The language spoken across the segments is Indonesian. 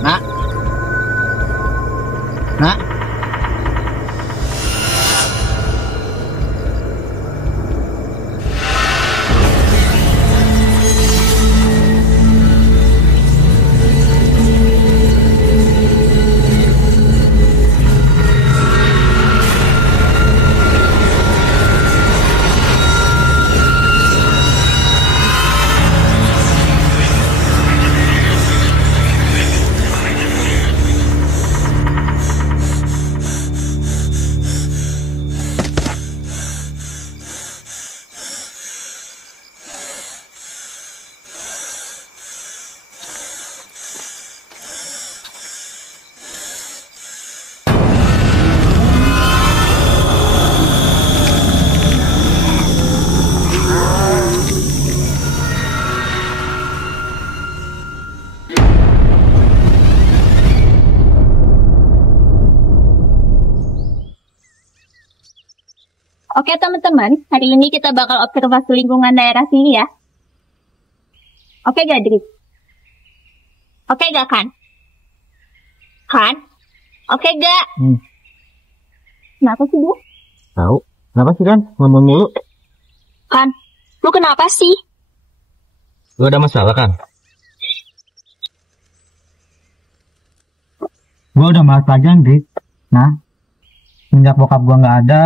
Nak, nak, Oke teman-teman, hari ini kita bakal observasi lingkungan daerah sini ya. Oke gak, Drik? Oke gak, Kan? Kan? Oke gak? Kenapa sih, Bu? tahu? Kenapa sih kan ngomong mulu? Kan, lu kenapa sih? Lu ada masalah kan? Gua udah malas lagi, Dik. Nah, sejak bokap gua nggak ada,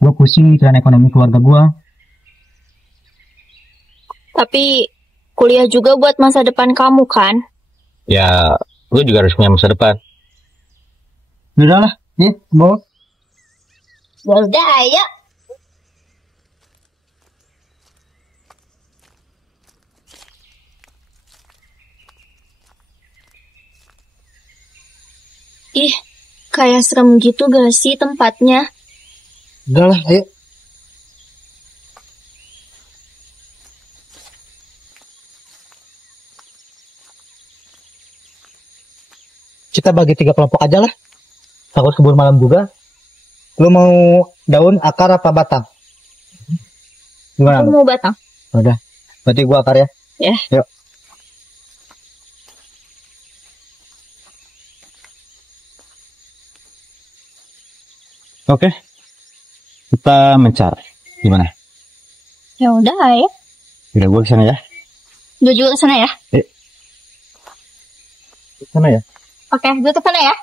gua pusing mikirin ekonomi keluarga gua. Tapi kuliah juga buat masa depan kamu, kan? Ya, lu juga harus punya masa depan. Udah lah, nih, mau. Ya udah, ayo. Ih, kayak serem gitu gak sih tempatnya? Udah lah, ayo. Kita bagi 3 kelompok aja lah. Takut kebun malam juga. Lu mau daun, akar, apa batang? Gimana? Aku mau batang. Udah, berarti gua akar ya. Ya. Yuk. Oke, kita mencari. Gimana? Ya udah, ayo. Udah, gua kesana ya. Gue juga kesana ya. Kesana ya. Oke, gue kesana ya.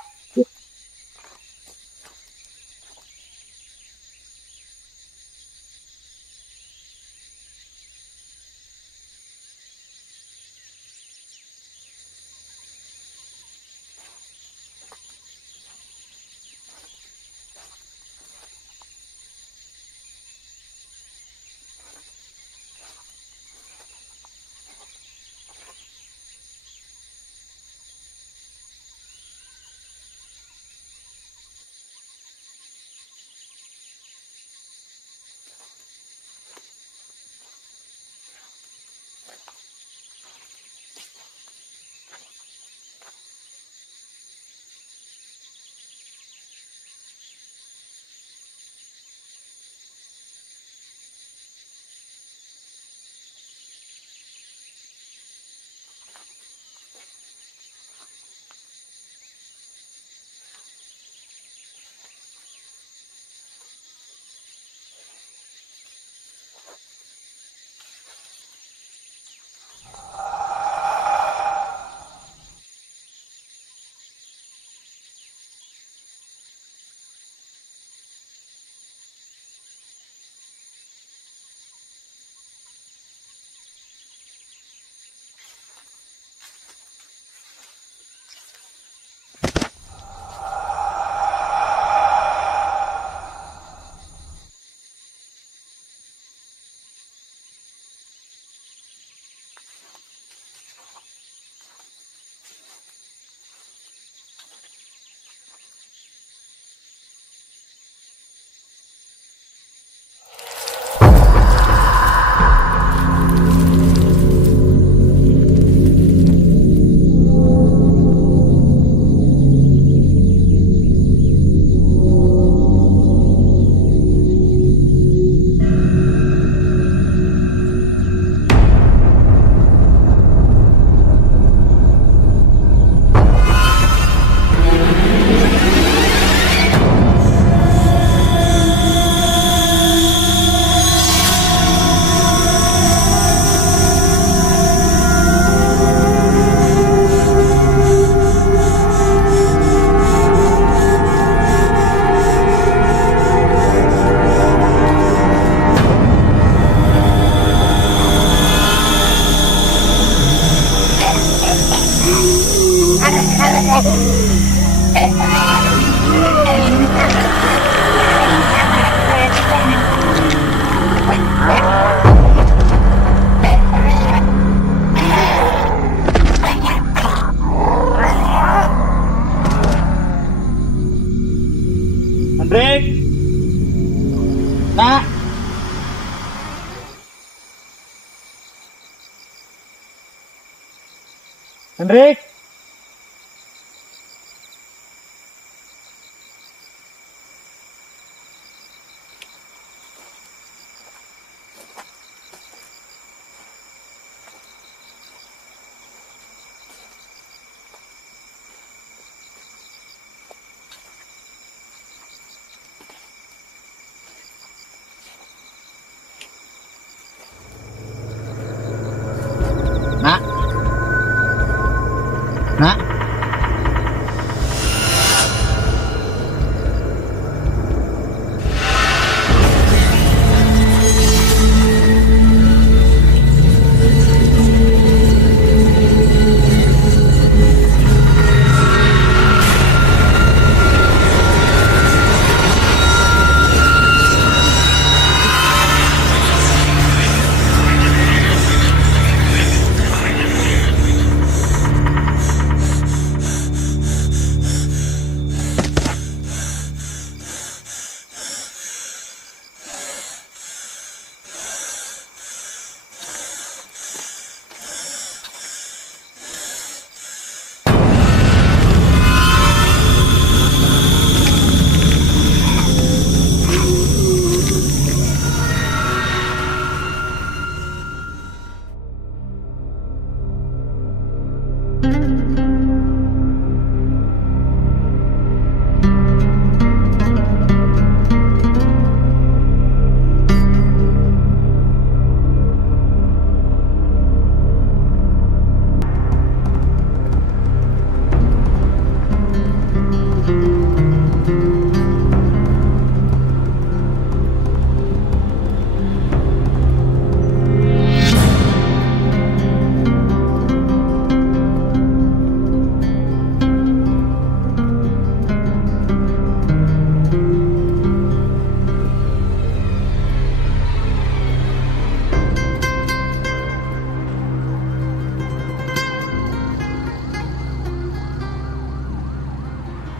Hendrik. Nak. Hendrik. Nak. Nak.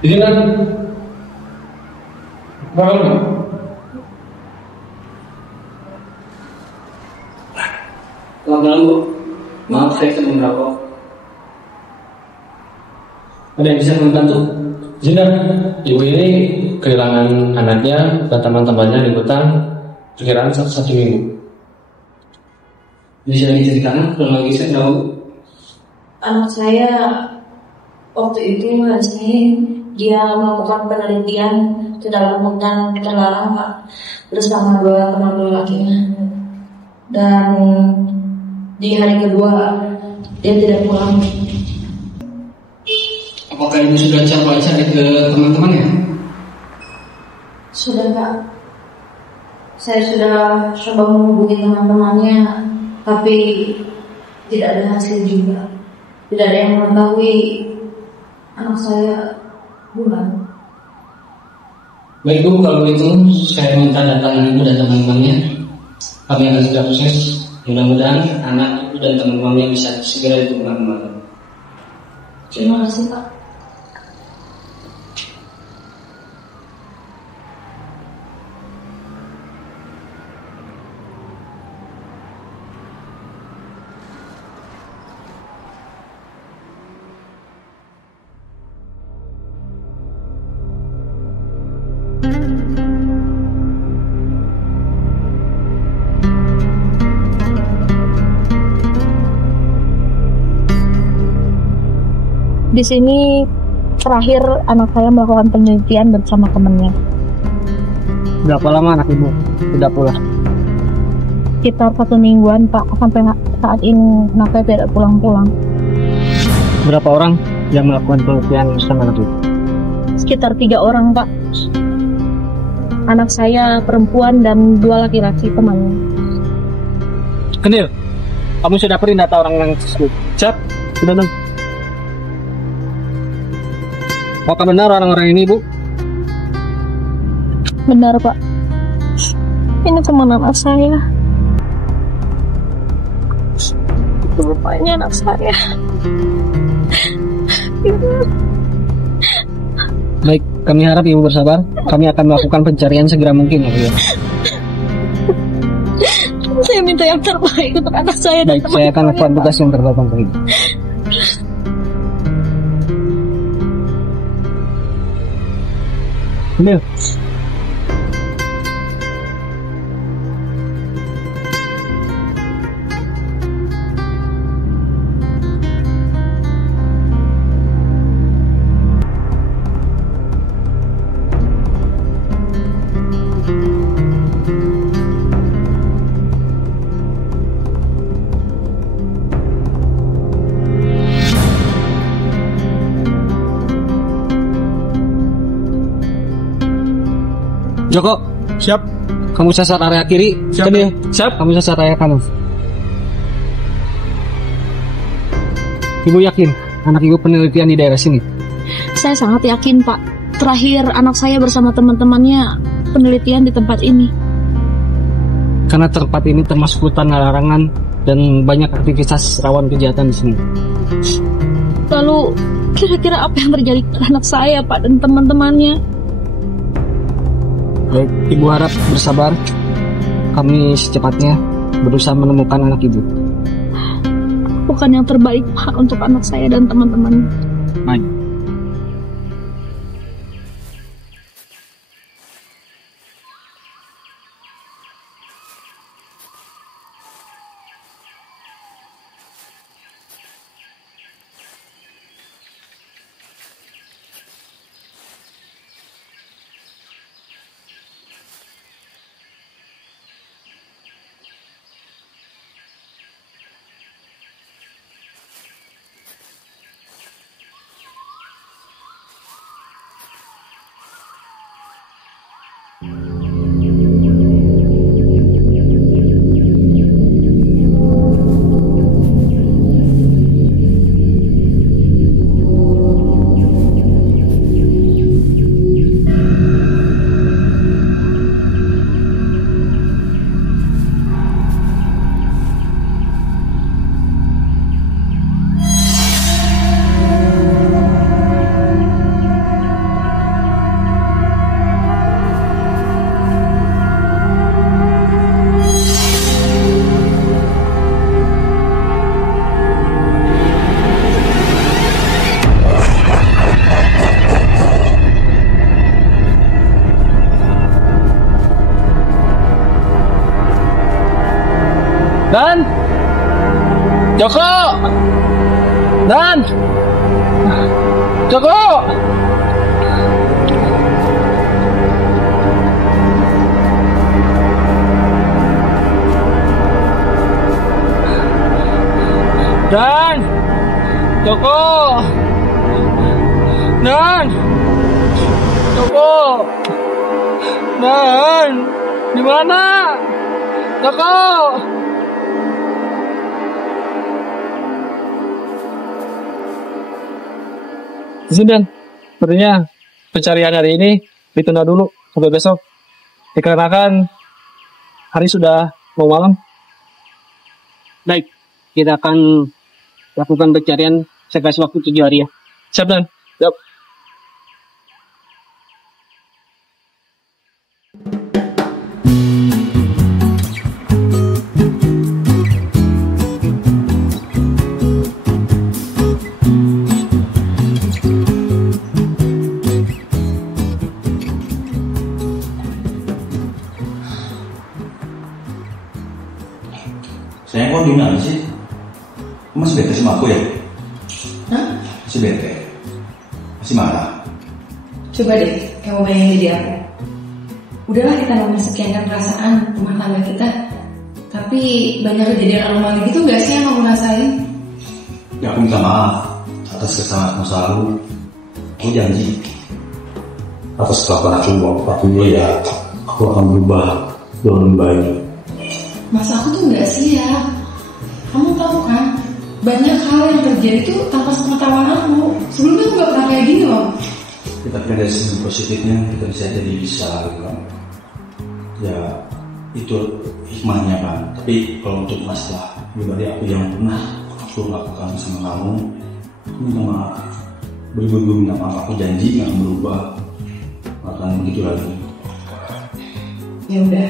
Ini kan berapa lama? Selamat malam Bu, maaf saya sedang merokok. Ada yang bisa membantu? Zina, ibu ini kehilangan anaknya dan teman-temannya di hutan perkiraan satu minggu. Bisa diceritakan kronologisnya tahu? Anak saya waktu itu dia melakukan penelitian ke dalam hutan terlarang Pak, bersama 2 teman lelakinya. Dan di hari kedua dia tidak pulang. Apakah ibu sudah coba cari ke teman-temannya? Sudah Pak, saya sudah coba menghubungi teman-temannya, tapi tidak ada hasil juga. Tidak ada yang mengetahui anak saya bukan. Baik Bu, kalau itu saya minta datang ibu dan teman-temannya. Kami akan segera proses. Mudah-mudahan anak ibu dan teman-temannya bisa segera ditemukan kembali. Terima kasih Pak. Di sini terakhir anak saya melakukan penelitian bersama temannya. Berapa lama anak ibu sudah pulang? Sekitar 1 mingguan Pak, sampai saat ini anak saya tidak pulang-pulang. Berapa orang yang melakukan penelitian bersama anak ibu? Sekitar 3 orang Pak. Anak saya perempuan dan 2 laki-laki temannya. Kenil, kamu sudah dapetin data orang tersebut? Cap, Sudah dong. Apakah benar orang-orang ini, Bu? Benar, Pak. Ini teman anak saya. Itu rupanya anak saya. Baik, kami harap Ibu bersabar. Kami akan melakukan pencarian segera mungkin, ya. Saya minta yang terbaik untuk anak saya dan Baik, saya akan lakukan tugas yang terbaik untuk Ibu. Ambil. Joko, Siap. kamu sasar area kiri. Siap. Camil, Siap. kamu sasar area kanan. Ibu yakin anak ibu penelitian di daerah sini? Saya sangat yakin, Pak. Terakhir anak saya bersama teman-temannya penelitian di tempat ini. Karena tempat ini termasuk hutan larangan dan banyak aktivitas rawan kejahatan di sini. Lalu kira-kira apa yang terjadi ke anak saya, Pak, dan teman-temannya? Baik, ibu harap bersabar. Kami secepatnya berusaha menemukan anak ibu. Bukan yang terbaik, Pak, untuk anak saya dan teman-temannya. Baik. Dan Joko, dan Joko. Dan Joko, dan Joko, dan di mana Joko? Izin Dan, sepertinya pencarian hari ini ditunda dulu sampai besok. Dikarenakan hari sudah mau malam. Baik, kita akan lakukan pencarian. Saya kasih waktu 7 hari ya. Siap Dan. Siap. Sayang, kok gimana sih? Kamu masih bete sama aku ya? Hah? Masih bete? Masih marah? Coba deh, kamu bayangin jadi aku. Udahlah kita ngomong sekian perasaan rumah tangga kita. Tapi banyak kejadian anomali gitu gak sih yang kamu rasain? Ya aku minta maaf atas kesalahan masa lalu. Aku janji atas kelakuan aku dulu ya, aku akan berubah dan lebih baik. Masa aku tuh gak siap. Kamu tahu kan, banyak hal yang terjadi tuh tanpa sepengetahuan aku. Sebelumnya aku gak pernah kayak gini loh. Tapi dari segi positifnya kita bisa jadi bisa gitu kan. Ya itu hikmahnya kan. Tapi kalau untuk masalah pribadi aku yang pernah aku lakukan sama kamu minta maaf, beribu-ribu minta maaf. Aku janji nggak berubah, akan begitu lagi. Ya udah,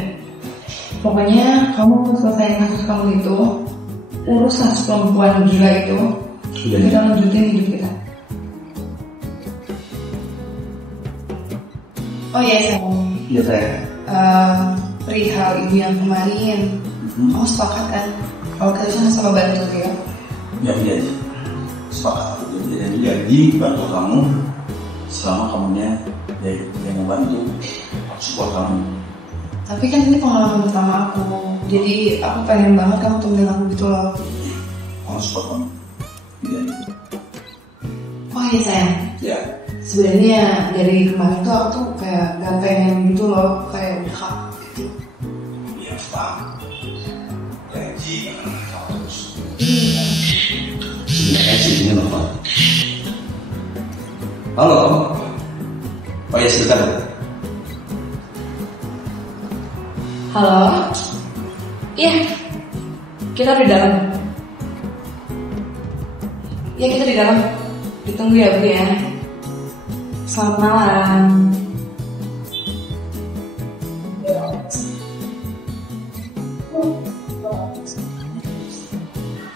pokoknya kamu selesai kasus kamu itu, urus kasus perempuan gila itu, Sudah kita lanjutin hidup kita. Oh iya sayang, ya saya. perihal ibu yang kemarin, kamu sepakat kan? Kalau kita sama-sama bantu ya. Ya janji, sepakat aku janji bantu kamu selama kamunya yang membantu, aku support kamu. Tapi kan ini pengalaman pertama aku, jadi aku pengen banget kamu temenin aku gitu loh. Aku support kamu. Janji. Oh iya sayang, Ya. sebenarnya dari kemarin tuh aku tuh kayak gak pengen gitu loh, kayak dekat gitu. Ya paham. Janji kamu terus. Sebenarnya sih ini loh Pak. Halo. Oh ya sebentar. Halo? Iya, kita di dalam. Iya kita di dalam. Ditunggu ya Bu ya. Selamat malam.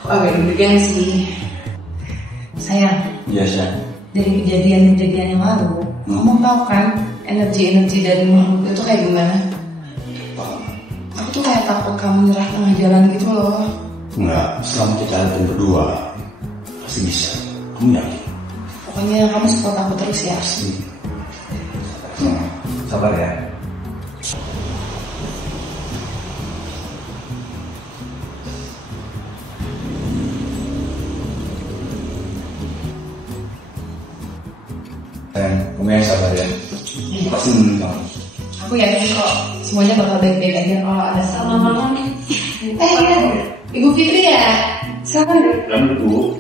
Oke, deg-degan sih. Sayang, Biasa. dari kejadian-kejadian yang lalu, kamu tahu kan energi-energi dari makhluk itu kayak gimana? Paham. Aku tuh kayak takut kamu nyerah tengah jalan gitu loh. Enggak, selama kita ada berdua pasti bisa. Kamu yakin? Pokoknya kamu support aku terus ya. Sabar ya. Kamu yang sabar ya. Pasti menang. Aku yakin kok semuanya bakal baik-baik aja kalau ada salah. Ya, Ibu Fitri ya. Silakan. Bu.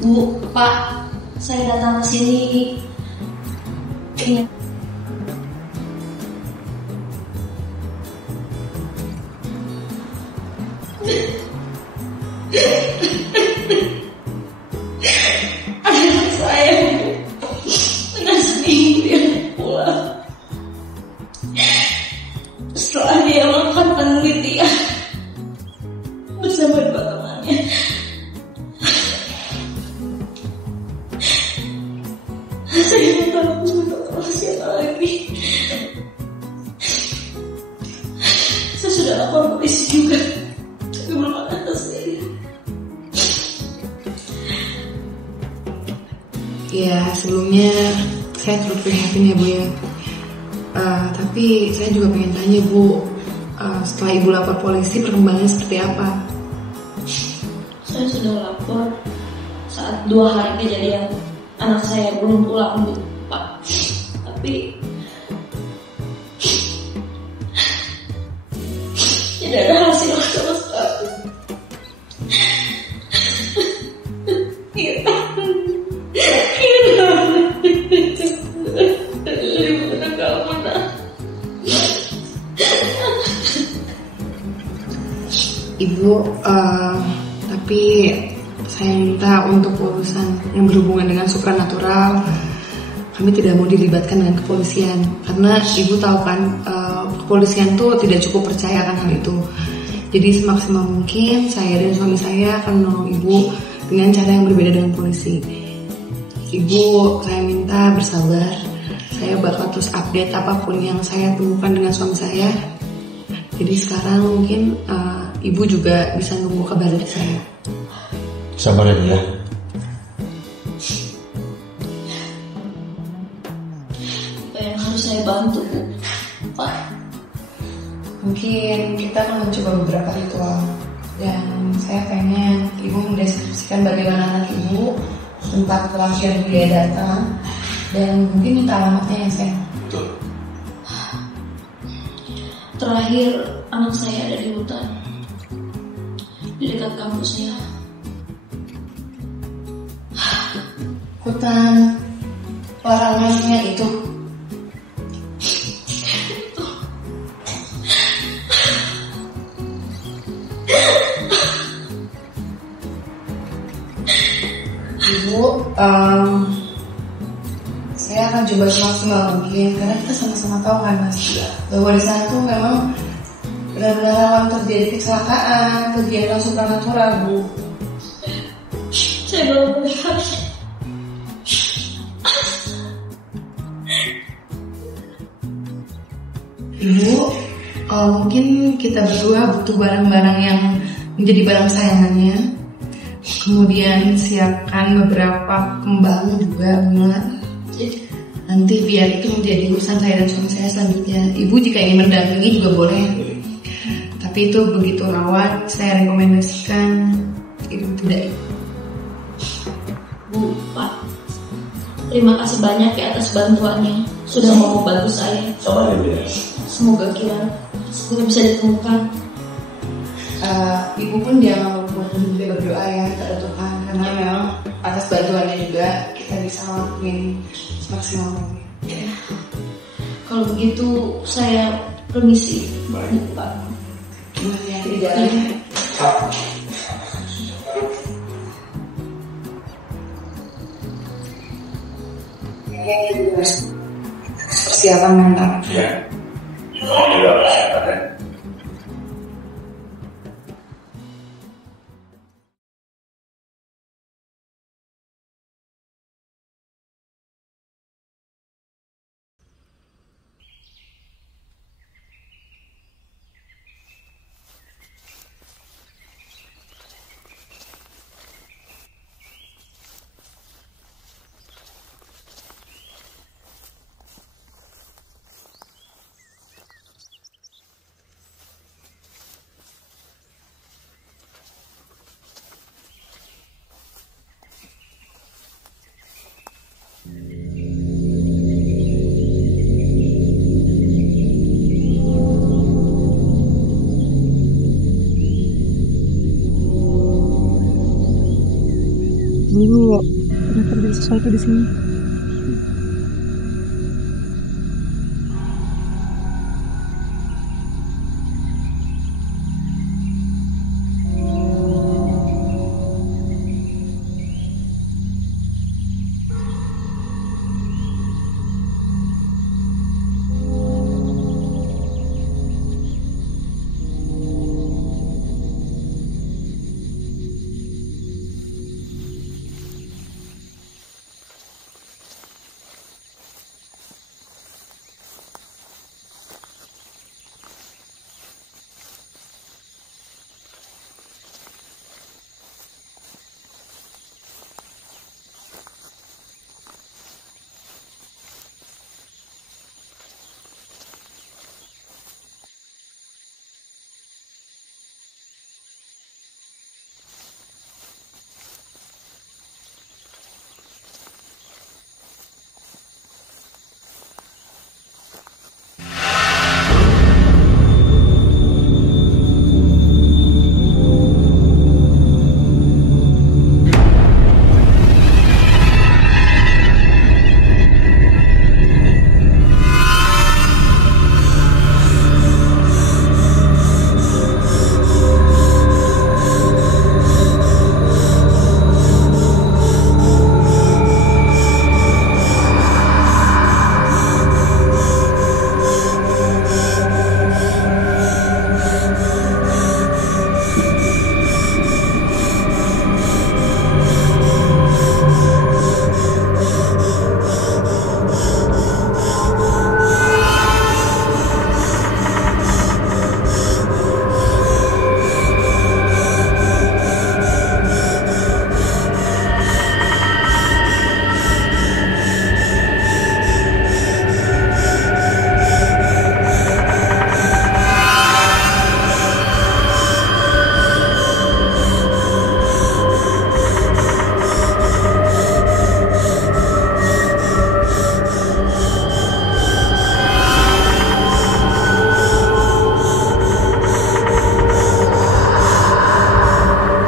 Bu, Pak, saya datang ke sini ingin anak saya dengan sendiri pulang setelah dia melakukan penelitian bersama dua temannya. Saya tak tahu siapa lagi. Saya sudah lapor polisi juga, tapi belum ada hasilnya. Ya sebelumnya saya turut prihatin ya Bu ya. Tapi saya juga pengen tanya Bu, setelah Ibu lapor polisi perkembangannya seperti apa? Saya sudah lapor saat 2 hari kejadian. Anak saya belum pulang, Bu, Pak. Tapi tidak ada hasil sama sekali. Ibu, tapi saya minta untuk urusan yang berhubungan dengan supranatural, kami tidak mau dilibatkan dengan kepolisian. Karena ibu tahu kan, kepolisian tuh tidak cukup percaya akan hal itu. Jadi semaksimal mungkin saya dan suami saya akan menolong ibu dengan cara yang berbeda dengan polisi. Ibu, saya minta bersabar. Saya bakal terus update apapun yang saya temukan dengan suami saya. Jadi sekarang mungkin ibu juga bisa nunggu kabar dari saya. Sabar ya. Apa yang harus saya bantu, Bu, Pak? Mungkin kita akan mencoba beberapa ritual. Dan saya pengen ibu mendeskripsikan bagaimana anak ibu, tempat terakhir dia datang, dan mungkin minta alamatnya ya saya. Betul. Terakhir anak saya ada di hutan, di dekat kampusnya. ikutan larangannya itu. Ibu, saya akan coba semaksimal mungkin karena kita sama-sama tahu kan Mas bahwa di sana tuh memang benar-benar rawan terjadi kecelakaan, kegiatan supranatural, Bu. Saya belum melihat. Ibu, mungkin kita berdua butuh barang-barang yang menjadi barang sayangannya. Kemudian siapkan beberapa kembang juga, bunga. Nanti biar itu menjadi urusan saya dan suami saya selanjutnya. Ibu jika ingin mendampingi juga boleh. Tapi itu begitu rawat, saya rekomendasikan ibu tidak. Bu, Pak, terima kasih banyak ya atas bantuannya. Sudah mau membantu saya. Coba ya. Semoga segera bisa ditemukan. Ibu pun jangan lupa juga berdoa ya kepada Tuhan karena memang atas bantuannya juga kita bisa ngelakuin semaksimal mungkin. Kalau begitu saya permisi. Baik. Pak. Gimana ya di jalan? Kayaknya juga harus persiapan mental. Ya. Kamu juga persiapan ya. Dulu ada terjadi sesuatu di sini.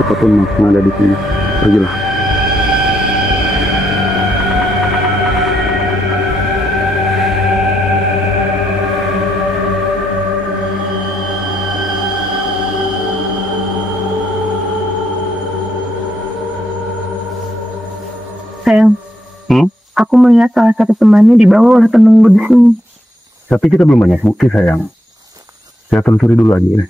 Apapun yang ada di sini, pergilah. Sayang, Hmm? aku melihat salah satu temannya dibawa oleh penunggu di sini. Tapi kita belum banyak bukti, sayang. Saya telusuri dulu lagi ya.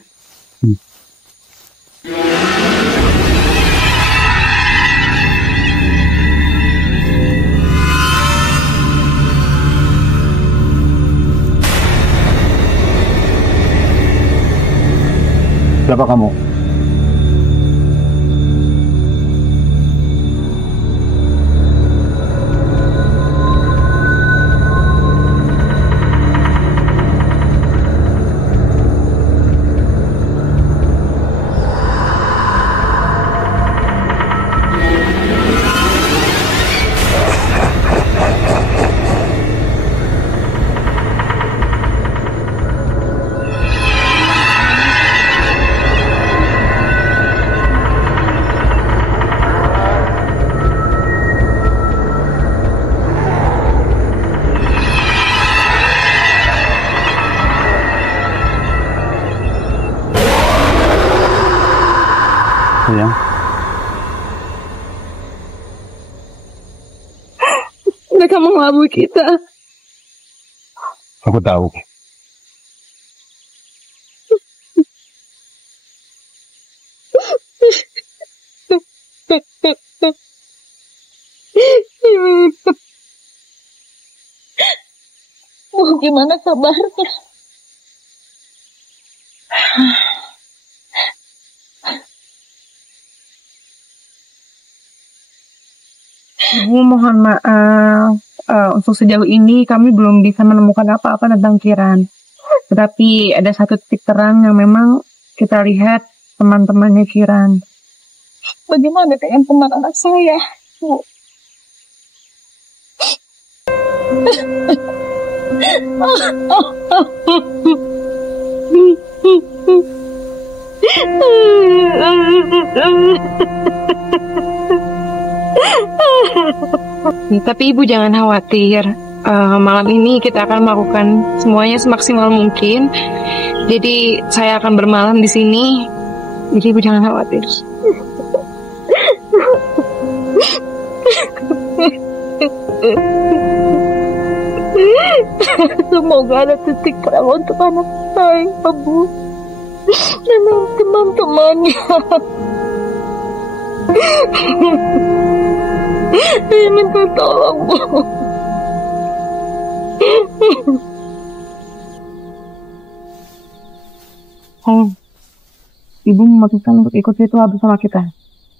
Siapa kamu? Sayang, Mereka mengelabui kita. aku tahu. Mau gimana kabarnya? Ibu mohon maaf. Untuk sejauh ini kami belum bisa menemukan apa-apa tentang Kiran. Tetapi ada satu titik terang yang memang kita lihat teman-temannya Kiran. Bagaimana dengan teman anak saya, Bu? Tapi ibu jangan khawatir. Malam ini kita akan melakukan semuanya semaksimal mungkin. Jadi saya akan bermalam di sini. Jadi ibu jangan khawatir. Semoga ada titik terang untuk anak saya, Bu. Dan teman-temannya. Saya minta tolong, Bu. Ibu memutuskan untuk ikut ritual bersama kita.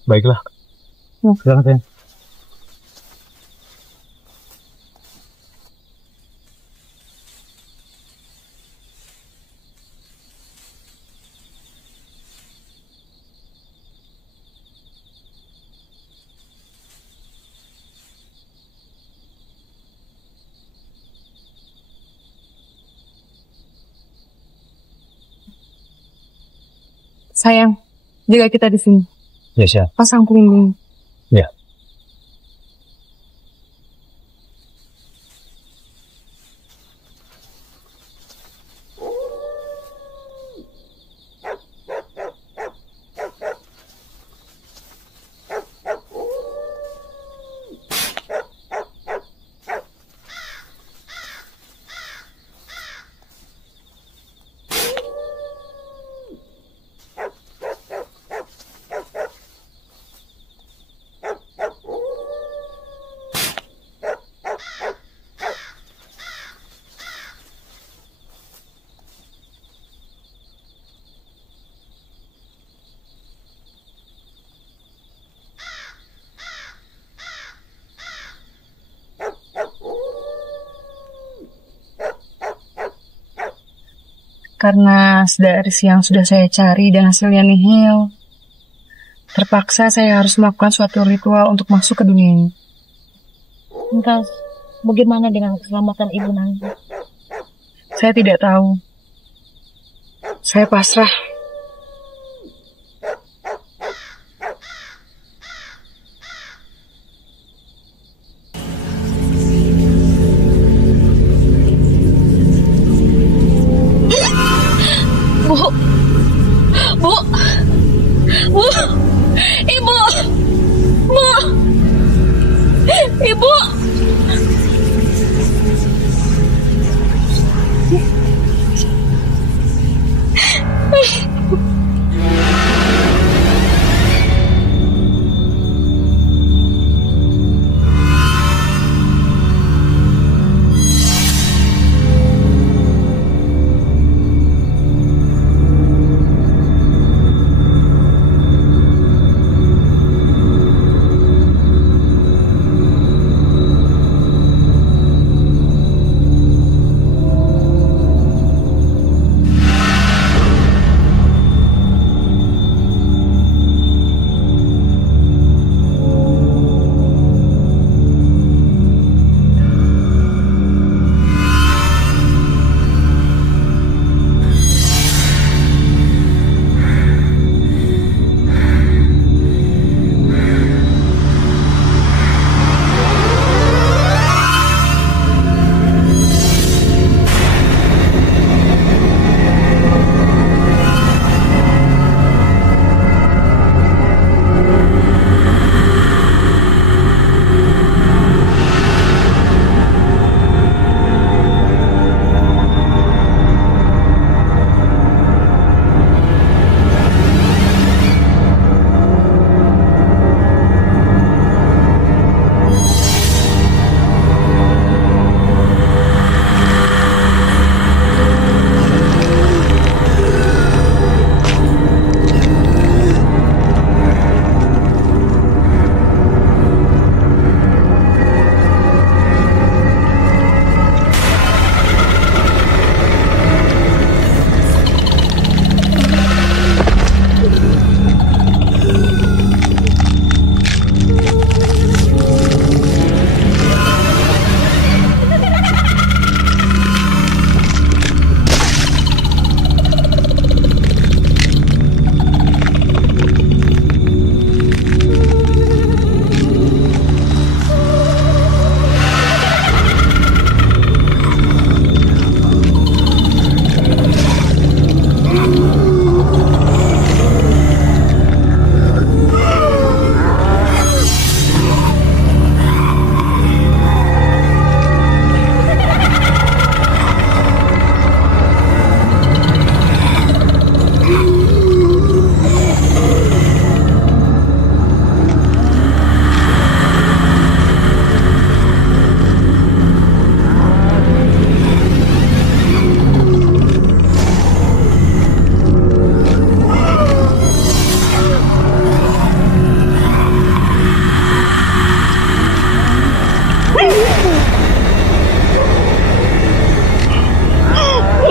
Baiklah. Ya. Silakan, sayang. Sayang, jaga kita di sini. Ya, siap. Pasang pelindung. Ya. Karena dari siang sudah saya cari dan hasilnya nihil, terpaksa saya harus melakukan suatu ritual untuk masuk ke dunia ini. Entah, bagaimana dengan keselamatan ibu nanti? Saya tidak tahu. Saya pasrah. Bu, ibu, bu,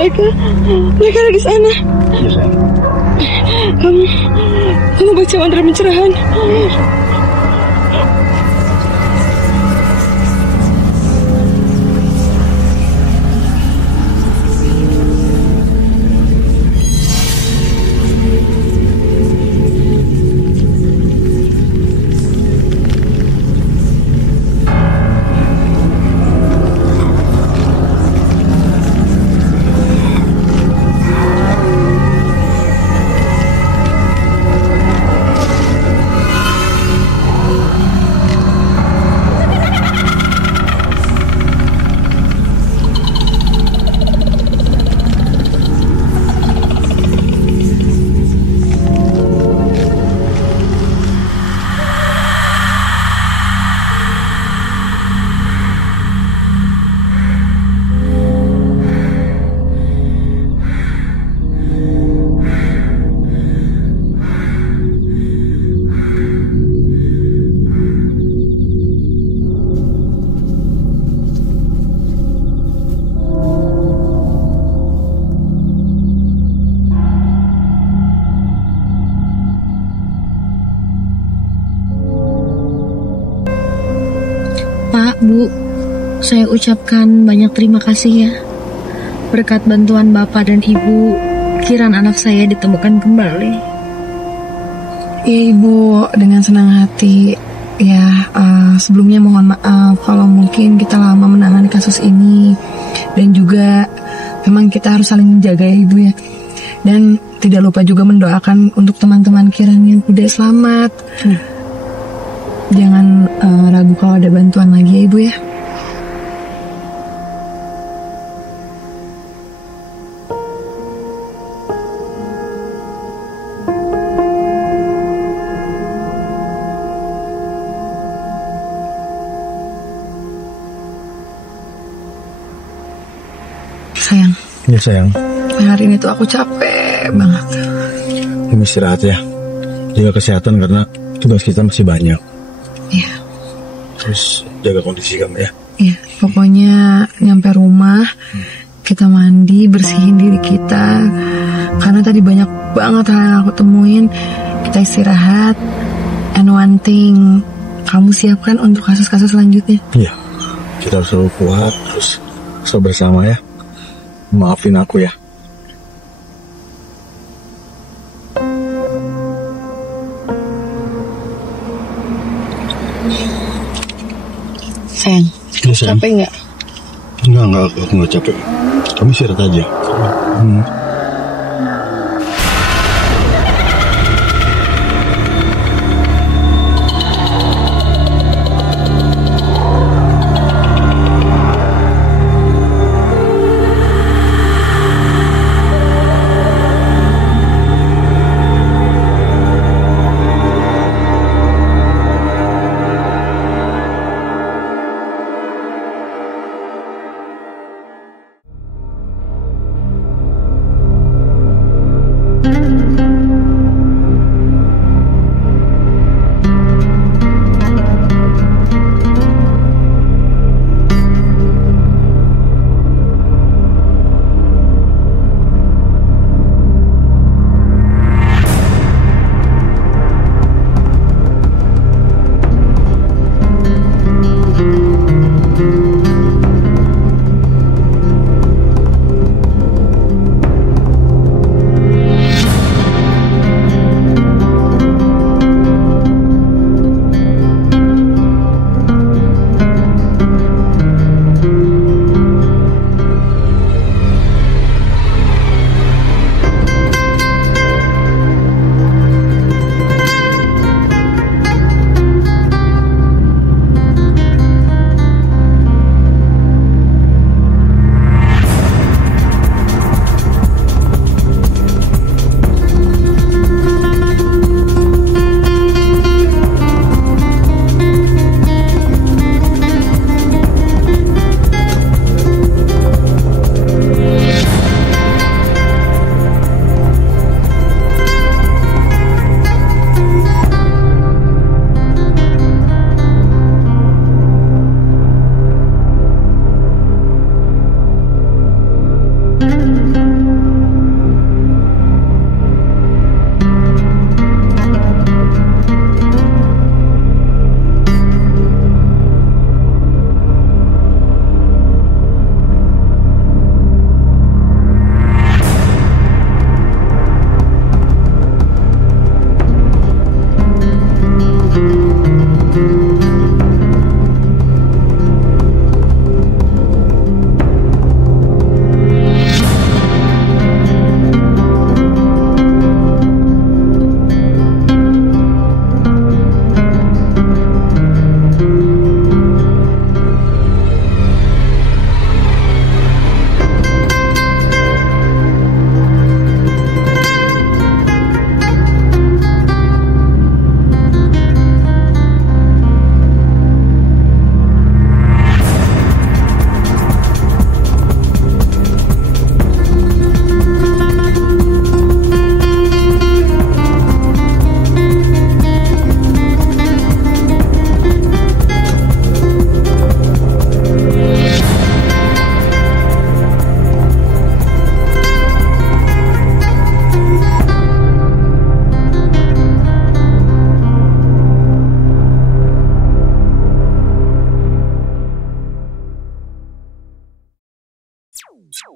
mereka. Mereka ada di sana. Iya sayang. Kamu baca mantra pencerahan. Pak, Bu, saya ucapkan banyak terima kasih ya. Berkat bantuan Bapak dan Ibu, Kiran anak saya ditemukan kembali. Iya Ibu, dengan senang hati. Ya, sebelumnya mohon maaf kalau mungkin kita lama menangani kasus ini. Dan juga memang kita harus saling menjaga ya Ibu ya. Dan tidak lupa juga mendoakan untuk teman-teman Kiran yang tidak selamat. Jangan ragu kalau ada bantuan lagi ya Ibu ya. Sayang, Iya sayang. hari ini tuh aku capek banget. Kamu istirahat ya. Jaga kesehatan karena tugas kita masih banyak. Iya. Terus jaga kondisi kamu ya. Iya, pokoknya nyampe rumah kita mandi, bersihin diri kita. Karena tadi banyak banget hal yang aku temuin. Kita istirahat. And one thing, kamu siapkan untuk kasus-kasus selanjutnya. Iya. Kita harus selalu kuat, terus selalu bersama ya. Maafin aku ya. Sayang, Iya, sayang. capek nggak? Enggak, aku nggak capek. Kamu istirahat aja. Nak.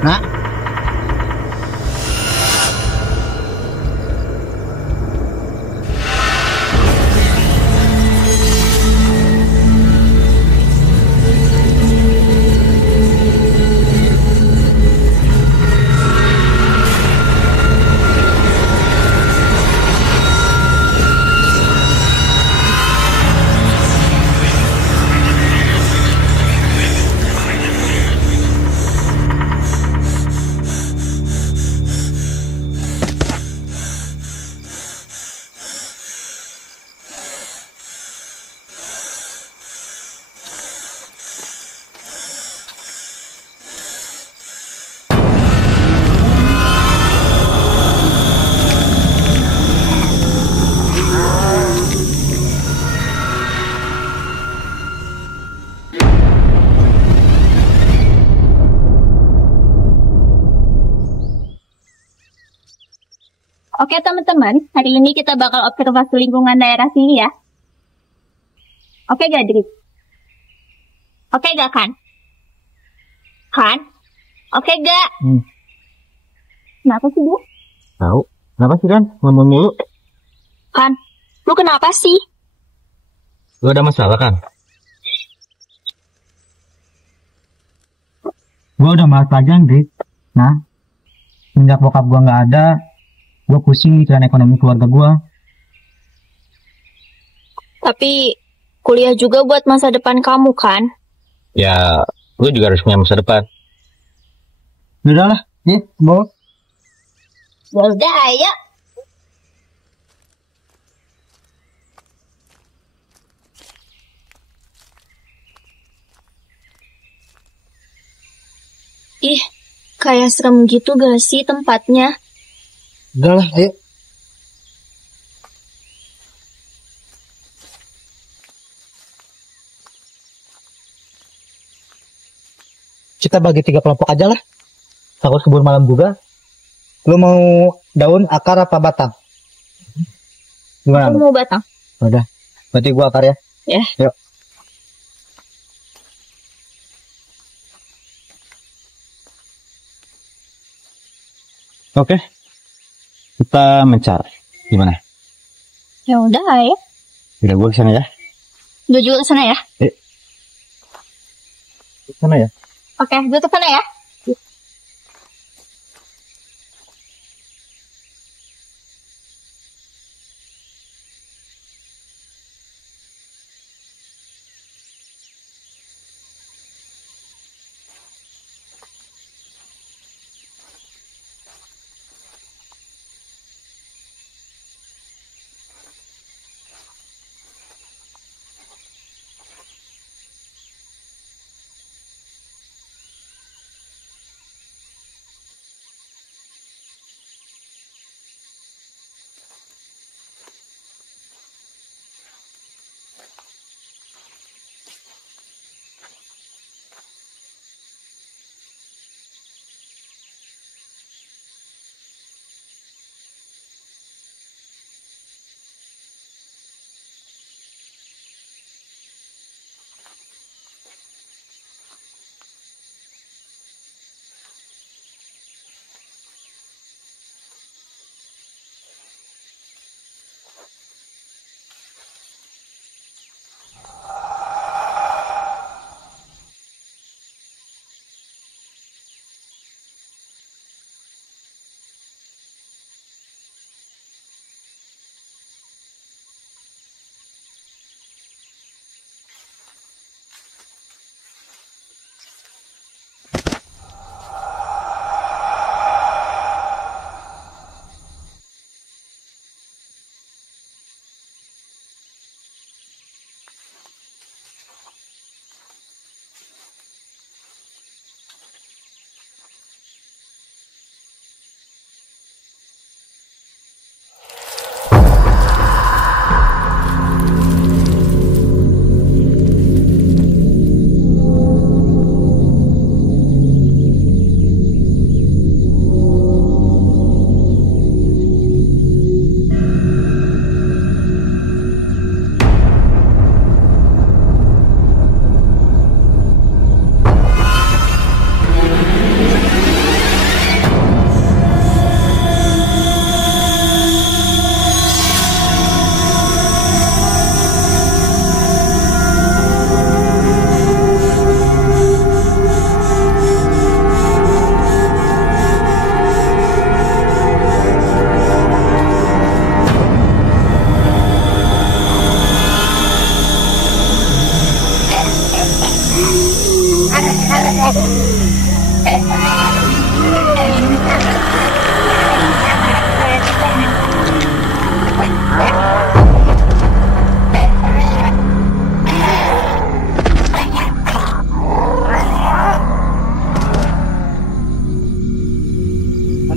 Nak. Oke teman-teman, hari ini kita bakal observasi lingkungan daerah sini ya. Oke gak, Drik? Oke gak, Kan? Kan? Oke gak? Kenapa sih, Bu? Tahu? Kenapa sih, Kan? Ngomong mulu. Kan, lu kenapa sih? Lu ada masalah, Kan? Gua udah malas aja, Dik. Nah, sejak bokap gua nggak ada, gua pusing mikirin ekonomi keluarga gua. Tapi kuliah juga buat masa depan kamu, kan? Ya, gua juga harus punya masa depan. Udah lah, nih, mau. Ya udah, ayo. Ih, kayak serem gitu gak sih tempatnya? Udah lah, ayo. Kita bagi 3 kelompok aja lah. Takut kebun malam juga. Lu mau daun, akar, apa batang? Gimana? Aku mau batang. Udah, berarti gua akar ya. Ya. Yuk. Oke, kita mencari. Gimana? Ya udah, ayo. Udah, gua kesana ya. Gue juga kesana ya. Kesana ya. Oke, gue kesana ya.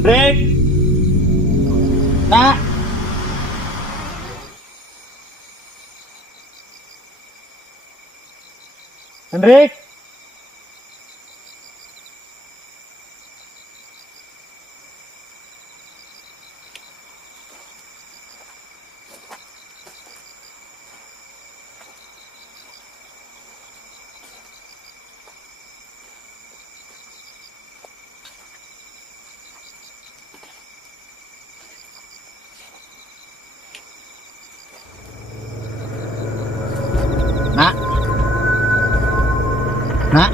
Hendrik. Nak. Hendrik. Nak. Nak.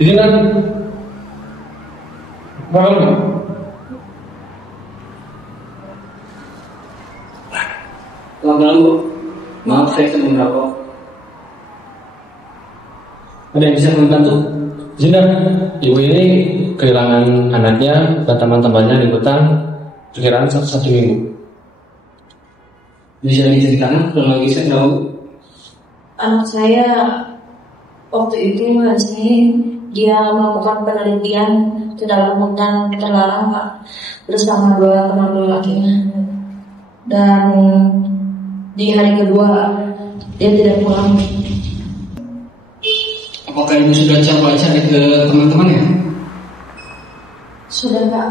Izinkan. Bangun. Pelan-pelan Bu. Maaf saya sedang merokok. Ada yang bisa membantu? Izinkan. Ibu ini kehilangan anaknya dan teman-temannya di hutan perkiraan 1 minggu. Bisa diceritakan kronologisnya tahu? Anak saya waktu itu dia melakukan penelitian di dalam hutan terlarang Pak, bersama 2 teman lelakinya. Dan di hari kedua dia tidak pulang. Apakah Ibu sudah coba cari ke teman-temannya? Sudah Pak.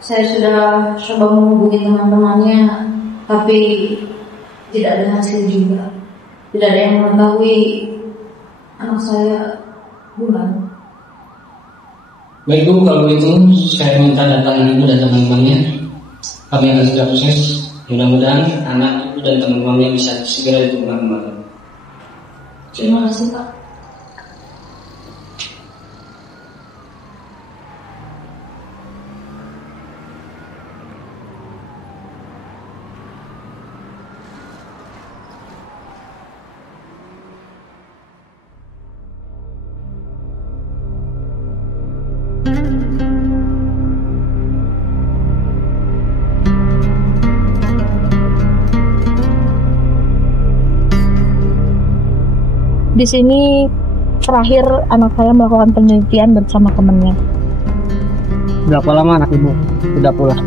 Saya sudah coba menghubungi teman-temannya, tapi tidak ada hasil juga. Tidak ada yang mengetahui anak saya bulan. Baik Bu, kalau begitu saya minta datang Ibu dan teman-temannya. Kami akan segera proses. Mudah-mudahan anak Ibu dan teman-temannya bisa segera ditemukan kembali. Terima kasih Pak. Di sini terakhir anak saya melakukan penelitian bersama temannya. Berapa lama anak ibu sudah pulang?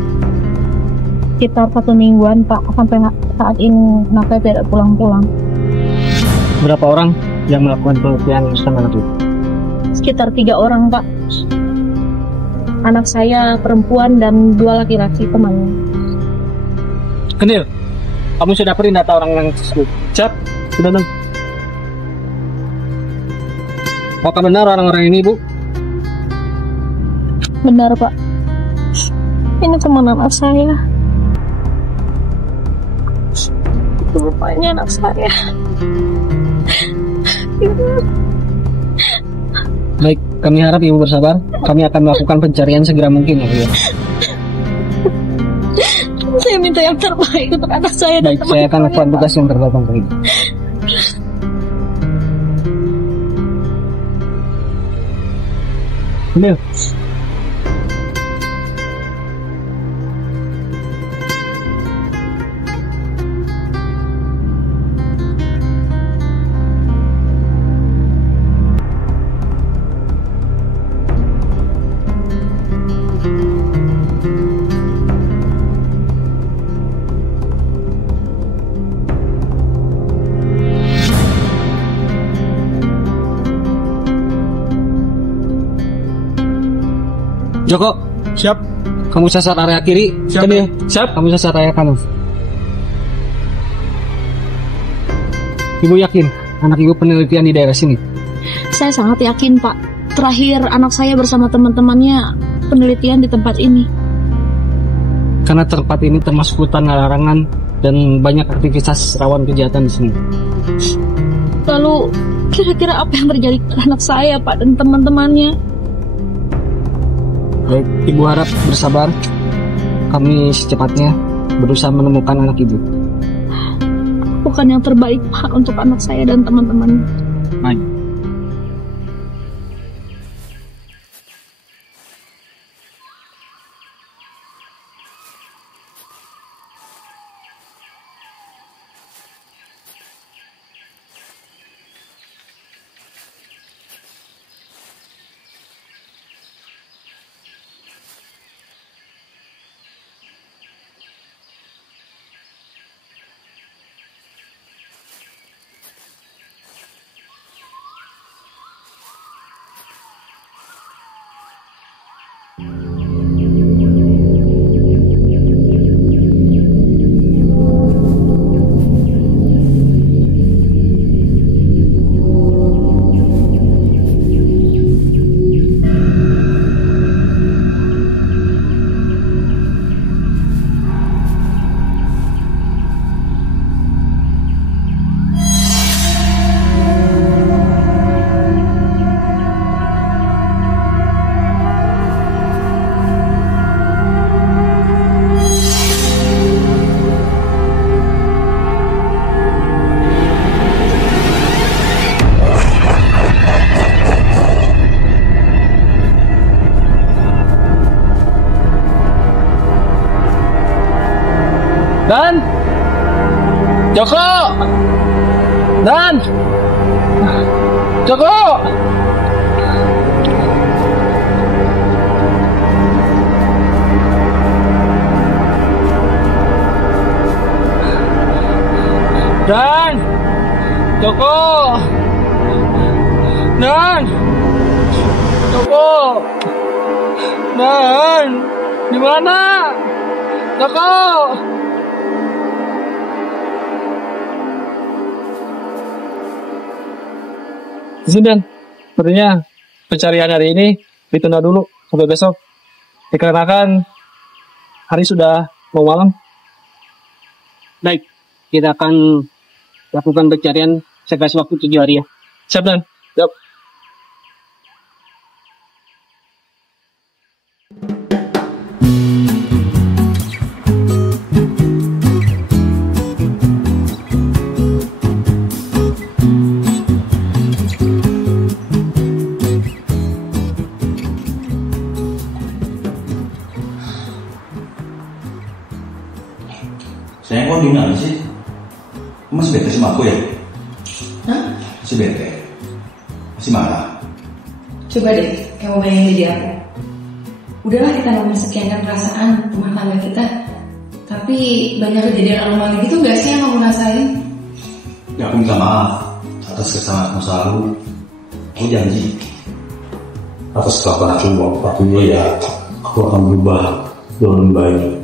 Sekitar 1 mingguan Pak, sampai saat ini anak saya tidak pulang-pulang. Berapa orang yang melakukan penelitian bersama anak ibu? Sekitar 3 orang Pak. Anak saya perempuan dan 2 laki-laki temannya. Kenil, kamu sudah dapetin data orang-orang tersebut? Cap, sudah dong. Apakah benar orang-orang ini, Bu? Benar, Pak. Ini teman anak saya. Itu rupanya anak saya. Baik, kami harap Ibu bersabar. Kami akan melakukan pencarian segera mungkin, ya. Saya minta yang terbaik untuk anak saya dan Baik, saya akan lakukan tugas yang terbaik untuk Ibu. Ambil. Joko, siap. Kamu sasar area kiri. Siap. Kami, Siap. Kamu sasar area kanan. Ibu yakin anak ibu penelitian di daerah sini? Saya sangat yakin, Pak. Terakhir anak saya bersama teman-temannya penelitian di tempat ini. Karena tempat ini termasuk hutan larangan dan banyak aktivitas rawan kejahatan di sini. Lalu kira-kira apa yang terjadi ke anak saya, Pak, dan teman-temannya? Baik, Ibu harap bersabar. Kami secepatnya berusaha menemukan anak ibu. Bukan yang terbaik, Pak, untuk anak saya dan teman-temannya. Baik. Dan Joko, dan Joko. Dan Joko, dan Joko, dan di mana Joko? Izin, sepertinya pencarian hari ini ditunda dulu sampai besok. Dikarenakan hari sudah mau malam. Baik, kita akan lakukan pencarian. Saya kasih waktu 7 hari ya. Siap, Dan. Siap. Sayang, kok gimana sih? Masih bete sama aku ya? Hah? Masih bete? Masih marah? Coba deh, kamu bayangin jadi aku. Udahlah kita ngomong sekian perasaan rumah tangga kita. Tapi banyak kejadian anomali gitu gak sih yang kamu rasain? Ya aku minta maaf atas kesalahan masa lalu. Aku janji atas kelakuan aku dulu ya, aku akan berubah jauh lebih baik.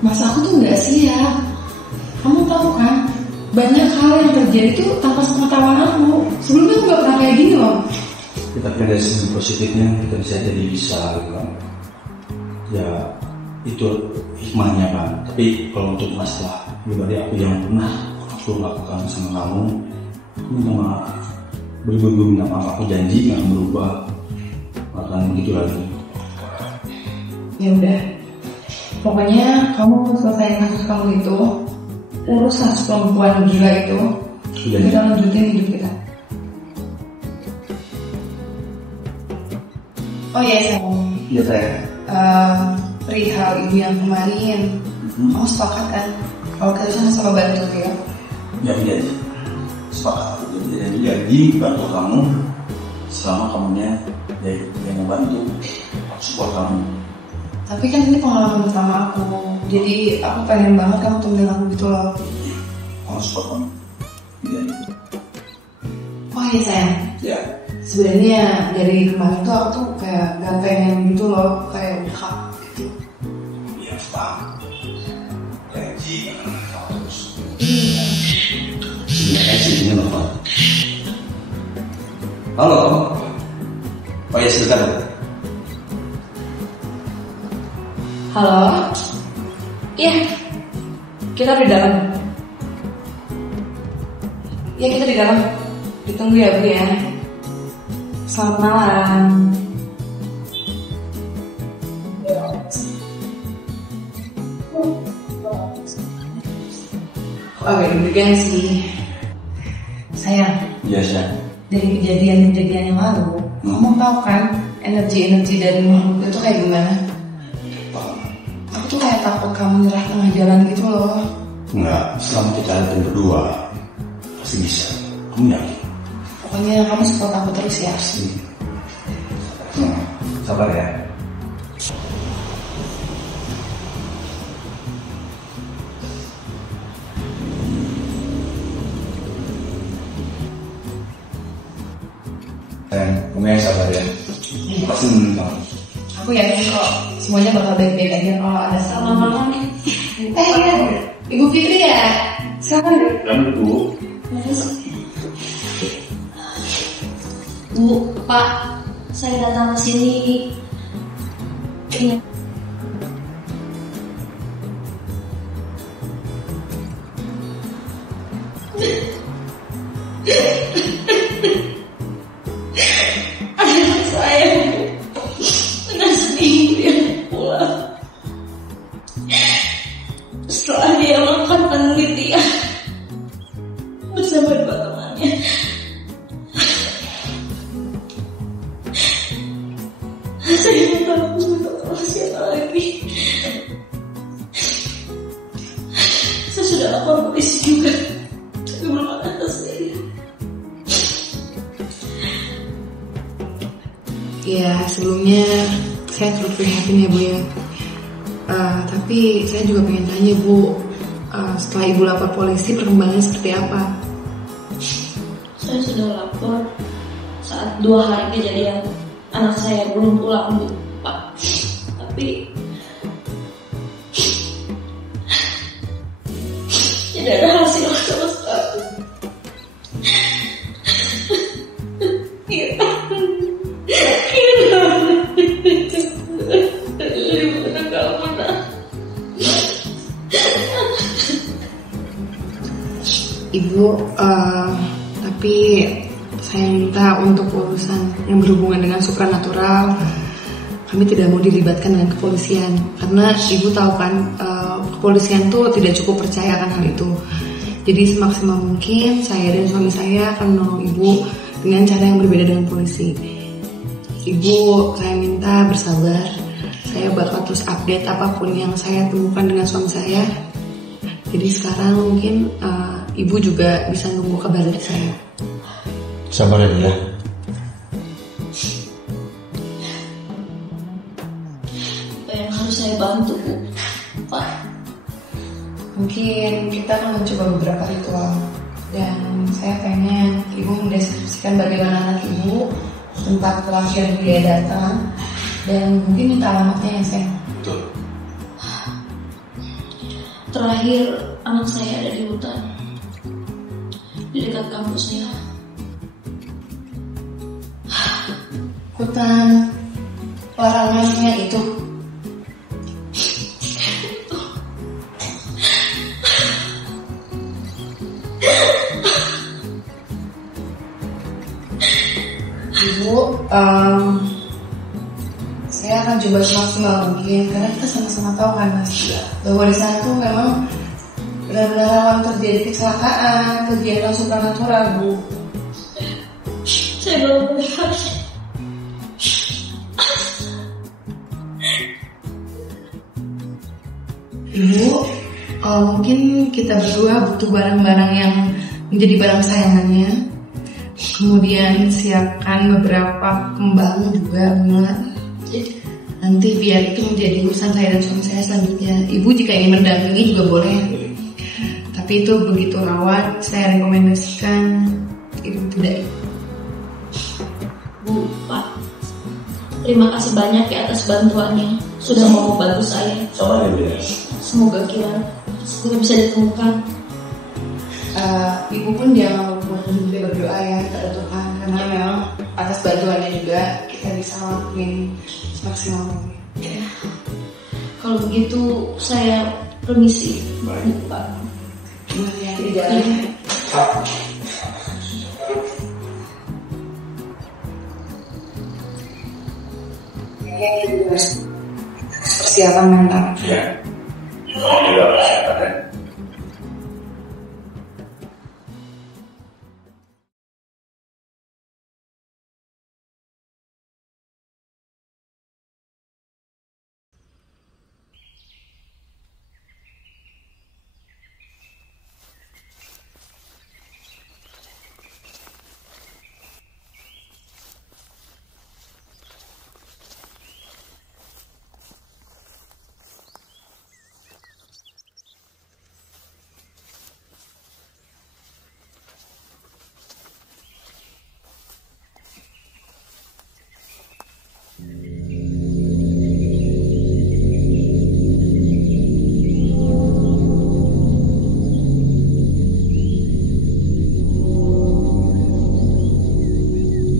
Mas aku tuh gak siap. Kamu tahu kan, banyak hal yang terjadi tuh tanpa sepengetahuan aku. Sebelumnya aku gak pernah kayak gini loh. Tapi ada sisi positifnya kita bisa jadi bisa gitu kan. Ya itu hikmahnya kan. Tapi kalau untuk masalah pribadi aku yang pernah aku lakukan sama kamu minta maaf, beribu-ribu minta maaf. Aku janji nggak berubah, akan begitu lagi. Ya udah, pokoknya kamu selesai kasus kamu itu, urus kasus perempuan gila itu. Sudah. Kita lanjutin hidup kita. Oh iya sayang. Iya sayang. Perihal ibu yang kemarin, kamu sepakat kan? Kalau kita sama-sama bantu ya. Ya jadi sepakat. Jadi bantu kamu selama kamunya yang membantu, aku support kamu. Tapi kan ini pengalaman pertama aku, jadi aku pengen banget kamu temenin aku gitu loh. Aku support kamu. Ya. Oh iya sayang. Ya. Sebenarnya dari kemarin tuh aku tuh kayak gak pengen gitu loh, kayak bekak gitu. Iya paham. Janji kamu terus. Sebenarnya sih ini loh Pak. Halo. Oh ya sebentar. Halo. Iya. Kita di dalam. Ya kita di dalam. Ditunggu ya Bu ya. Selamat malam. Agak deg-degan sih. Sayang. Iya sayang. Dari kejadian-kejadian yang lalu, kamu tahu kan energi-energi dari makhluk itu kayak gimana? Aku tuh kayak takut kamu nyerah tengah jalan gitu loh. Enggak, selama kita ada berdua pasti bisa. Kamu yakin? Pokoknya kamu support aku terus ya. Sabar ya. Kamu yang sabar ya. Pasti menang. Aku yakin kok semuanya bakal baik-baik aja kalau ada salah. Ya, Ibu Fitri ya. Silakan. Bu. Bu, Pak, saya datang ke sini. Iya. Anak saya dengan sendirian pulang. Setelah dia melakukan penelitian bersama dua temannya. Saya tak tahu siapa lagi. Saya sudah lapor polisi juga, tapi belum ada hasilnya. Ya sebelumnya saya turut prihatin ya Bu ya. Tapi saya juga pengen tanya Bu, setelah Ibu lapor polisi perkembangannya seperti apa? Saya sudah lapor saat 2 hari kejadian. Anak saya belum pulang, Bu, Pak. Tapi tidak ada hasil sama sekali. Ibu, tapi saya minta untuk urusan yang berhubungan dengan supranatural, kami tidak mau dilibatkan dengan kepolisian. Karena Ibu tahu kan, kepolisian tuh tidak cukup percaya akan hal itu. Jadi semaksimal mungkin saya dan suami saya akan menolong Ibu dengan cara yang berbeda dengan polisi. Ibu, saya minta bersabar. Saya bakal terus update apapun yang saya temukan dengan suami saya. Jadi sekarang mungkin Ibu juga bisa nunggu kabar dari saya. Sabar ya. Apa yang harus saya bantu, Bu, Pak? Mungkin kita akan mencoba beberapa ritual. Dan saya pengen Ibu mendeskripsikan bagaimana anak Ibu, tempat terakhir dia datang, dan mungkin minta alamatnya ya saya. Betul. Terakhir anak saya ada di hutan, di dekat kampusnya. hutan larangannya itu. Ibu, saya akan coba semaksimal mungkin karena kita sama-sama tahu kan Mas bahwa di sana tuh memang benar-benar rawan terjadi kecelakaan, kegiatan supranatural, Bu. Saya belum melihat. Ibu, mungkin kita berdua butuh barang-barang yang menjadi barang sayangannya. Kemudian siapkan beberapa kembang juga, bunga. Nanti biar itu menjadi urusan saya dan suami saya selanjutnya. Ibu jika ingin mendampingi juga boleh. Tapi itu begitu rawat, saya rekomendasikan ibu tidak. Bu, Pak, terima kasih banyak ya atas bantuannya. Sudah mau membantu saya. Semoga Kiran segera bisa ditemukan. Ibu pun jangan lupa juga berdoa ya kepada Tuhan karena memang atas bantuannya juga kita bisa ngelakuin semaksimal mungkin. Ya. Kalau begitu saya permisi, Pak. Ya, tidak. Kayaknya harus persiapan mental. Ya. Alhamdulillah persiapan.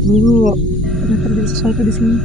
Dulu ada terjadi sesuatu di sini.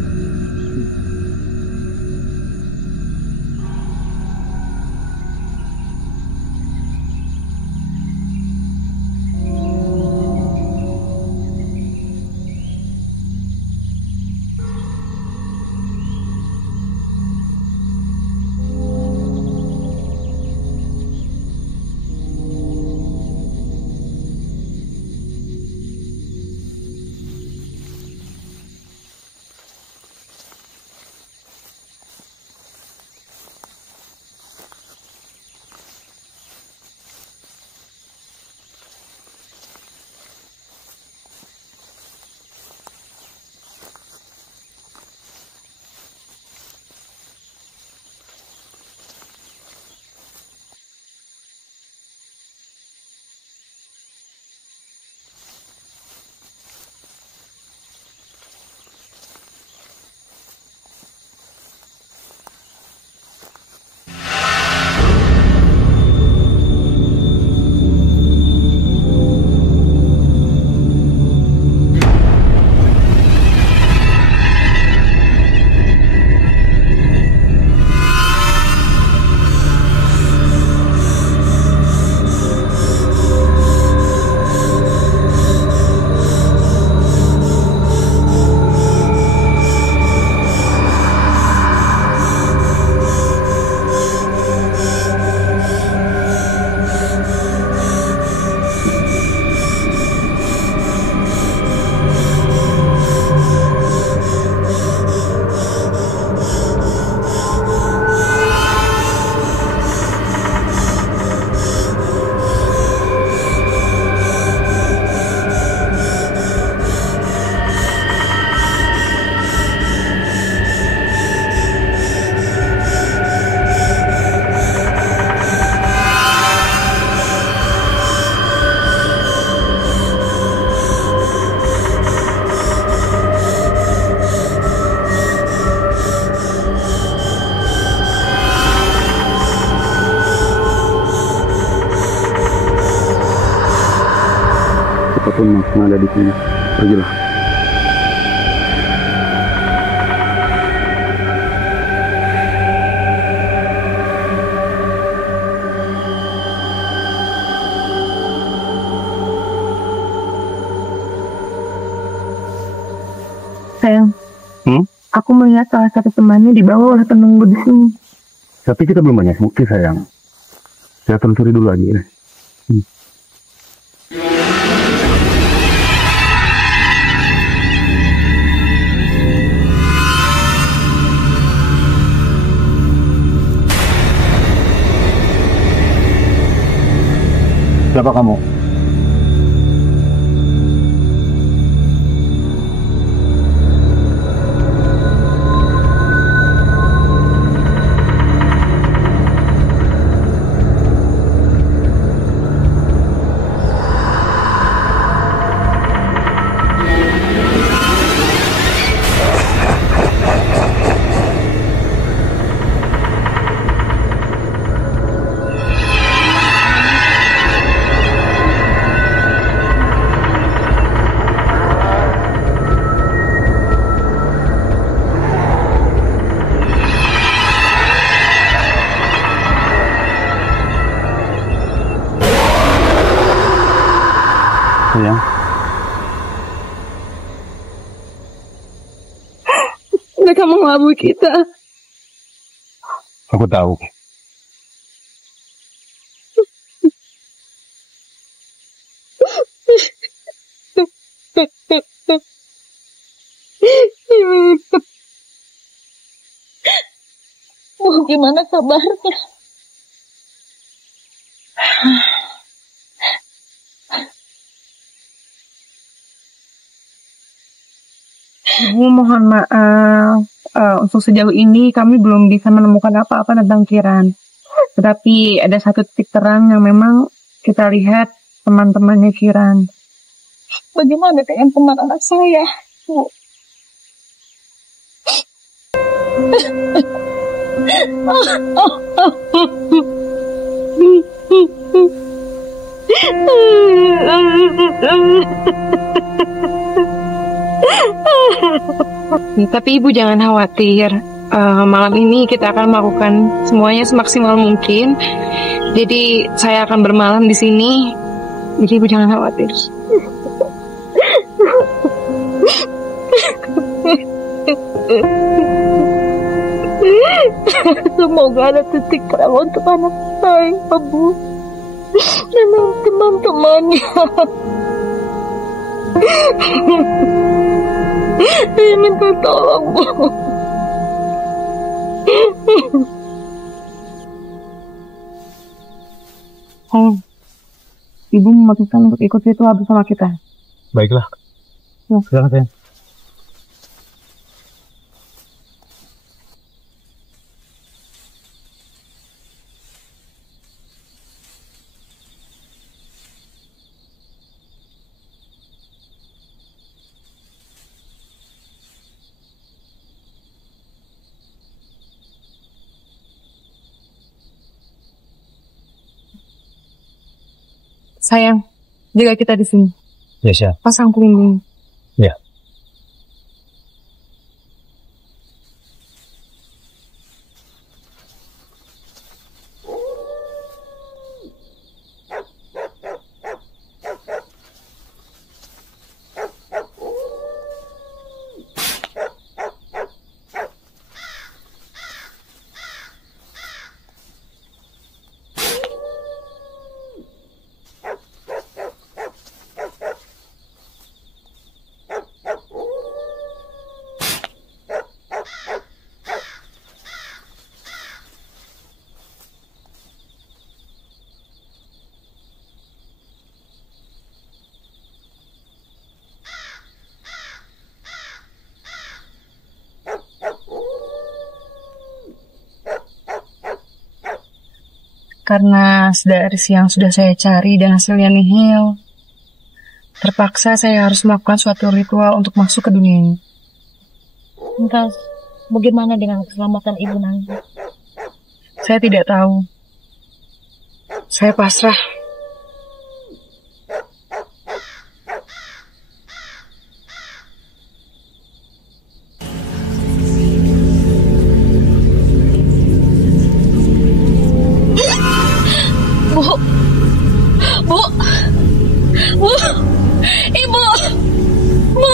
Apapun yang ada di sini, pergilah. Sayang, Hmm? aku melihat salah satu temannya dibawa oleh penunggu di sini. Tapi kita belum banyak bukti sayang. Saya telusuri dulu lagi ya. Siapa kamu? Sayang, Mereka mengelabui kita. aku tahu. Mau gimana kabarnya? Ibu mohon maaf. Untuk sejauh ini kami belum bisa menemukan apa-apa tentang Kiran. Tetapi ada satu titik terang yang memang kita lihat teman-temannya Kiran. Bagaimana dengan teman anak saya, Bu? Tapi ibu jangan khawatir. Malam ini kita akan melakukan semuanya semaksimal mungkin. Jadi saya akan bermalam di sini. Jadi ibu jangan khawatir. Semoga ada titik terang untuk anak saya, Bu, dan teman-temannya. Saya minta tolong, Bu. Ibu memutuskan untuk ikut ritual bersama kita. Baiklah. Ya. Silakan sayang. Sayang, jaga kita di sini. Ya, siap. Pasang pelindung. Ya. Karena dari siang sudah saya cari dan hasilnya nihil, terpaksa saya harus melakukan suatu ritual untuk masuk ke dunia ini. Lantas, bagaimana dengan keselamatan ibu nanti? Saya tidak tahu. Saya pasrah. Bu, ibu, bu,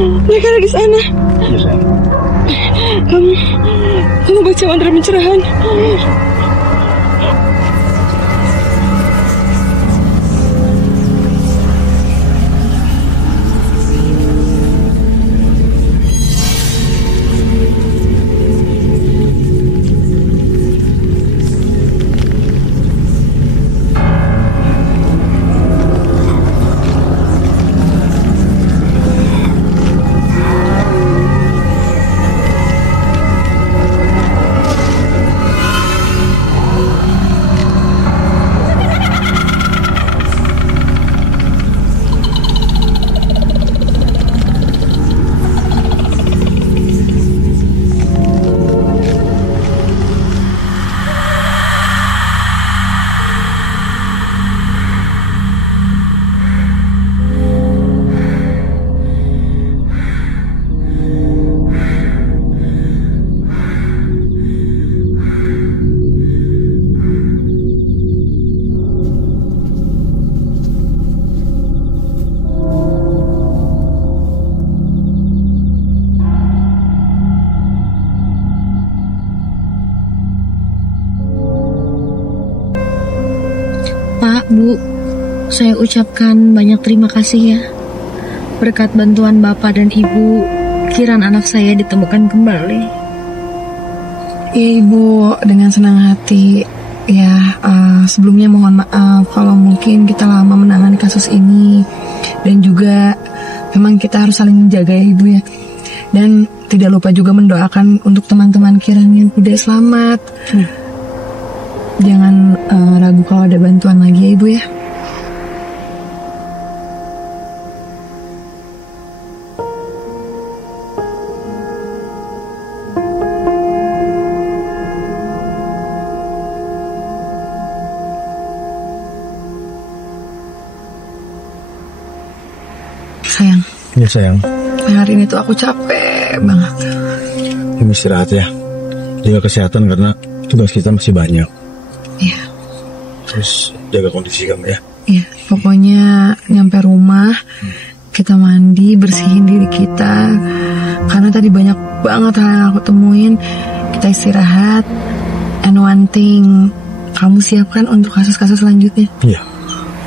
Mereka ada di sana. Iya sayang. Kamu baca mantra pencerahan. Pak, Bu, saya ucapkan banyak terima kasih ya. Berkat bantuan Bapak dan Ibu, Kiran anak saya ditemukan kembali. Iya Ibu, dengan senang hati. Ya, sebelumnya mohon maaf kalau mungkin kita lama menangani kasus ini. Dan juga memang kita harus saling menjaga ya Ibu ya. Dan tidak lupa juga mendoakan untuk teman-teman Kiran yang tidak selamat. Jangan ragu kalau ada bantuan lagi ya Ibu ya. Sayang. Iya sayang. Hari ini tuh aku capek banget. Kamu istirahat ya. Jaga kesehatan karena tugas kita masih banyak. Iya. Terus jaga kondisi kamu ya. Iya, pokoknya nyampe rumah kita mandi, bersihin diri kita. Karena tadi banyak banget hal yang aku temuin. Kita istirahat. And one thing, kamu siapkan untuk kasus-kasus selanjutnya. Iya.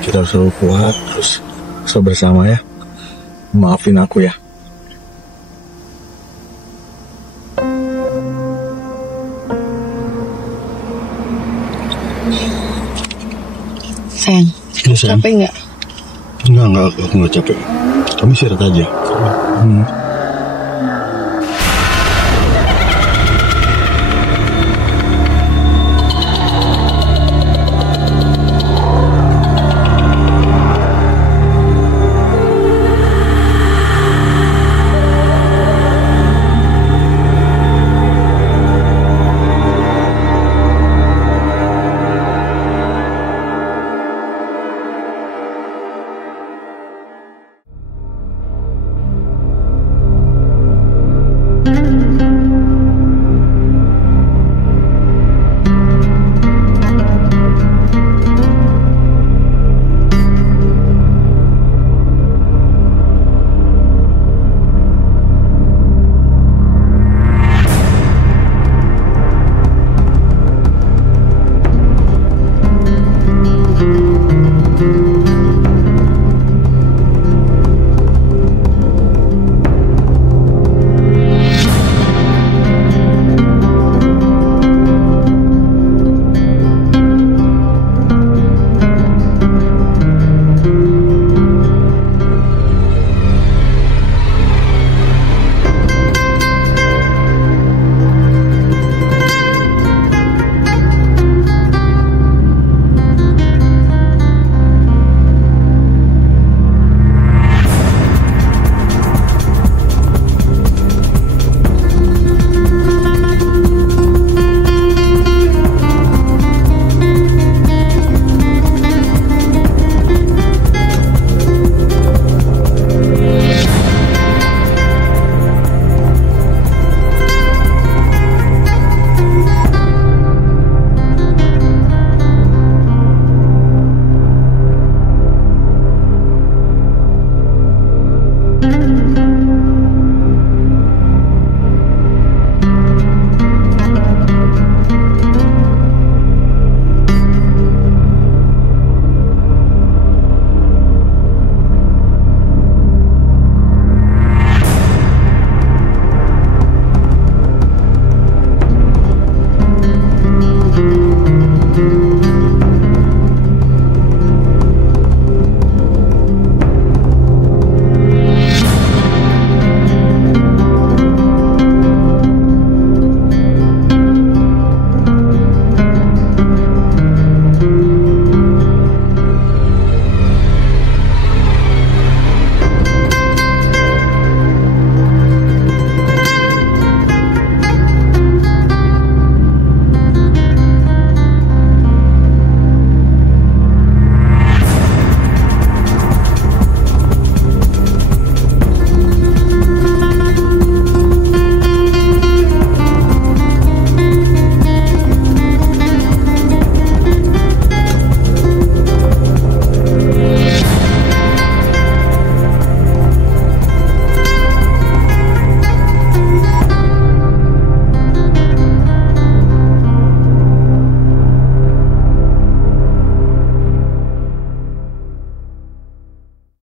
Kita harus selalu kuat, terus bersama ya. Maafin aku ya. Sayang, Ya, sayang. capek nggak? Enggak, aku nggak capek. Kamu istirahat aja.